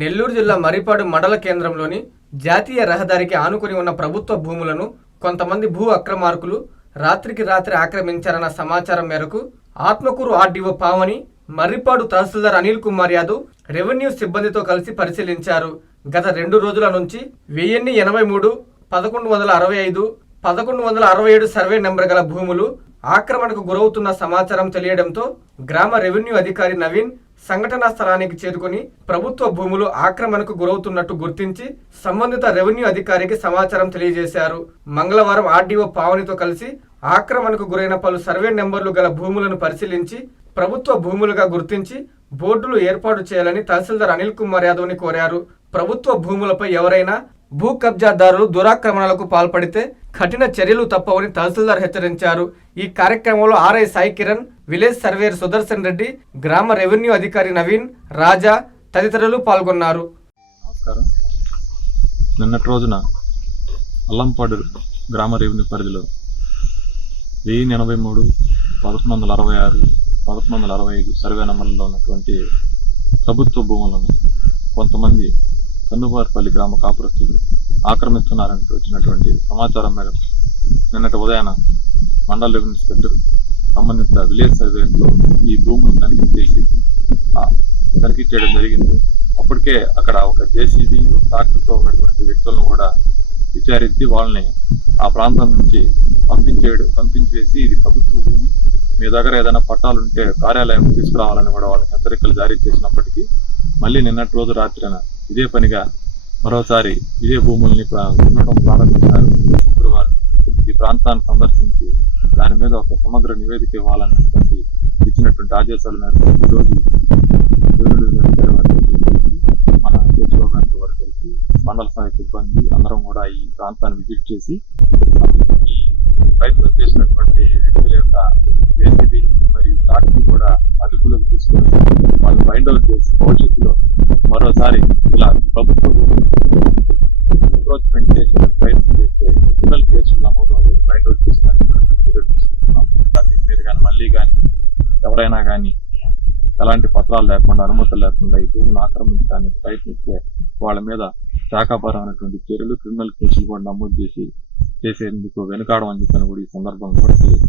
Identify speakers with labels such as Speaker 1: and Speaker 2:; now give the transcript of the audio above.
Speaker 1: నెల్లూరు జిల్లా మరిపాడు మండల కేంద్రంలోని జాతీయ రహదారికి ఆనుకుని ఉన్న ప్రభుత్వ భూములను కొంతమంది భూ అక్రమార్కులు రాత్రికి రాత్రి ఆక్రమించారన్న సమాచారం మేరకు ఆత్మకూరు ఆర్డీఓ పావని మర్రిపాడు తహసీల్దార్ అనిల్ కుమార్ యాదవ్ రెవెన్యూ సిబ్బందితో కలిసి పరిశీలించారు. గత రెండు రోజుల నుంచి వెయ్యిన్ని ఎనభై మూడు పదకొండు వందల అరవై ఐదు పదకొండు వందల అరవై ఏడు సర్వే నెంబర్ గల భూములు ఆక్రమణకు గురవుతున్న సమాచారం తెలియడంతో గ్రామ రెవెన్యూ అధికారి నవీన్ సంఘటనా స్థలానికి చేరుకుని ప్రభుత్వ భూములు ఆక్రమణకు గురవుతున్నట్టు గుర్తించి సంబంధిత రెవెన్యూ అధికారికి సమాచారం తెలియజేశారు. మంగళవారం ఆర్డీఓ పావనితో కలిసి ఆక్రమణకు గురైన పలు సర్వే నెంబర్లు గల భూములను పరిశీలించి ప్రభుత్వ భూములుగా గుర్తించి బోర్డులు ఏర్పాటు చేయాలని తహసీల్దార్ అనిల్ కుమార్ యాదవ్ని కోరారు. ప్రభుత్వ భూములపై ఎవరైనా భూ కబ్జాదారులు దురాక్రమణలకు పాల్పడితే కఠిన చర్యలు తప్పవని తహసీల్దార్ హెచ్చరించారు. ఈ కార్యక్రమంలో RI Sai Kiran village surveyor Sudarshan Reddy గ్రామ రెవెన్యూ అధికారి నవీన్ రాజా తదితరులు పాల్గొన్నారు.
Speaker 2: నమస్కారం. నిన్నటి రోజున అల్లంపాడు గ్రామ రెవెన్యూ పరిధిలో వెయ్యి ఎనభై మూడు పదకొండు వందల అరవై ఆరు పదకొండు వందల అరవై ఐదు సర్వే నెంబర్లో ఉన్నటువంటి ప్రభుత్వ భూములను కొంతమంది కన్నుబార్పల్లి గ్రామ కాపురస్తులు ఆక్రమిస్తున్నారంటూ వచ్చినటువంటి సమాచారం మేరకు నిన్నటి ఉదయాన మండల రెవెన్యూ ఇన్స్పెక్టర్ సంబంధిత విలేజ్ సర్వేలో ఈ భూములు తనిఖీ చేసి తనిఖీ చేయడం జరిగింది. అప్పటికే అక్కడ ఒక జేసీబీ ట్రాక్టర్తో ఉన్నటువంటి వ్యక్తులను కూడా విచారించి వాళ్ళని ఆ ప్రాంతం నుంచి పంపించేయడం పంపించేసి ఇది ప్రభుత్వ భూమి. మీ దగ్గర ఏదైనా పట్టాలు ఉంటే కార్యాలయం తీసుకురావాలని కూడా వాళ్ళకి హెచ్చరికలు జారీ చేసినప్పటికీ మళ్ళీ నిన్నటి రోజు రాత్రిన ఇదే పనిగా మరోసారి ఇదే భూముల్ని ఉండడం ప్రారంభించారు. శుక్రవారిని ఈ ప్రాంతాన్ని సందర్శించి దాని మీద ఒక సమగ్ర నివేదిక ఇవ్వాలన్నటువంటి ఇచ్చినటువంటి ఆదేశాల మేరకు ఈరోజు దేవుడు గారి వారితో కలిసి మన హెచ్ఓ గారితో వారు కలిసి మండల స్థాయి సిబ్బంది అందరం కూడా ఈ ప్రాంతాన్ని విజిట్ చేసి ప్రయత్నం చేసినటువంటి వ్యక్తుల యొక్క జేసీబీ మరియు ట్రాక్టర్ కూడా అదుపులోకి తీసుకొని వాళ్ళు బైండ్ అవుట్ చేసి భవిష్యత్తులో మరోసారి ఇలా ప్రభుత్వం అప్రోచ్మెంట్ చేసిన ప్రయత్నం చేస్తే క్రిమినల్ కేసులు నమోదు అవుతుంది బైండ్ అవుట్ చేసినందుకు చర్యలు తీసుకుంటున్నాం. దీని మీద కానీ మళ్ళీ కానీ ఎవరైనా కానీ ఎలాంటి పత్రాలు లేకుండా అనుమతులు లేకుండా ఈ భూమిని ఆక్రమించడానికి ప్రయత్నిస్తే వాళ్ళ మీద శాఖాపరమైనటువంటి చర్యలు క్రిమినల్ కేసులు కూడా నమోదు చేసి చేసేందుకు వెనుకాడమని చెప్పని కూడా ఈ సందర్భంగా కూడా తెలియదు